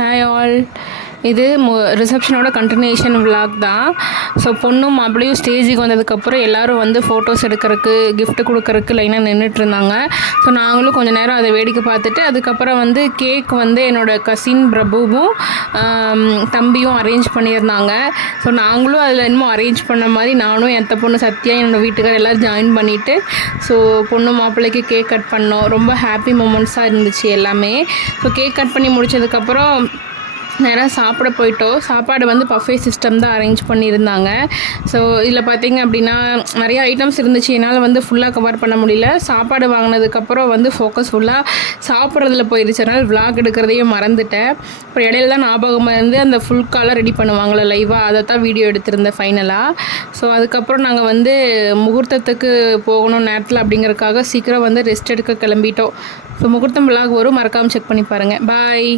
Hi all. இது ரிசப்ஷனோட continuation vlog தான். So பொண்ணும் மாப்பிள்ளையும் ஸ்டேஜுக்கு வந்ததுக்கப்புறம் எல்லோரும் வந்து ஃபோட்டோஸ் எடுக்கிறதுக்கு கிஃப்ட் கொடுக்கறதுக்கு லைனாக நின்றுட்டு இருந்தாங்க. ஸோ நாங்களும் கொஞ்சம் நேரம் அதை வேடிக்கை பார்த்துட்டு அதுக்கப்புறம் வந்து கேக் வந்து என்னோடய கசின் பிரபுவும் தம்பியும் அரேஞ்ச் பண்ணியிருந்தாங்க. ஸோ நாங்களும் அதில் இன்னும் அரேஞ்ச் பண்ண மாதிரி நானும் என் பொண்ணு சத்யா என்னோடய வீட்டுக்கார் எல்லோரும் ஜாயின் பண்ணிவிட்டு ஸோ பொண்ணு மாப்பிள்ளைக்கு கேக் கட் பண்ணோம். ரொம்ப ஹாப்பி மூமெண்ட்ஸாக இருந்துச்சு எல்லாமே. ஸோ கேக் கட் பண்ணி முடிச்சதுக்கப்புறம் நேராக சாப்பிட போயிட்டோம். சாப்பாடு வந்து பஃபே சிஸ்டம் தான் அரேஞ்ச் பண்ணியிருந்தாங்க. ஸோ இதில் பார்த்திங்க அப்படின்னா நிறைய ஐட்டம்ஸ் இருந்துச்சு. என்னால் வந்து ஃபுல்லாக கவர் பண்ண முடியல. சாப்பாடு வாங்கினதுக்கப்புறம் வந்து ஃபோக்கஸ் ஃபுல்லாக சாப்பிட்றதுல போயிடுச்சு. அதனால் விளாக் எடுக்கிறதையே மறந்துட்டேன். அப்புறம் இடையில தான் ஞாபகமாக இருந்து அந்த ஃபுல் காலாக ரெடி பண்ணுவாங்களே லைவாக, அதை தான் வீடியோ எடுத்திருந்தேன் ஃபைனலாக. ஸோ அதுக்கப்புறம் நாங்கள் வந்து முகூர்த்தத்துக்கு போகணும் நேரத்தில் அப்படிங்கிறதுக்காக சீக்கிரம் வந்து ரெஸ்ட் எடுக்க கிளம்பிட்டோம். ஸோ முகூர்த்தம் விளாக் வரும், மறக்காமல் செக் பண்ணி பாருங்கள். பாய்.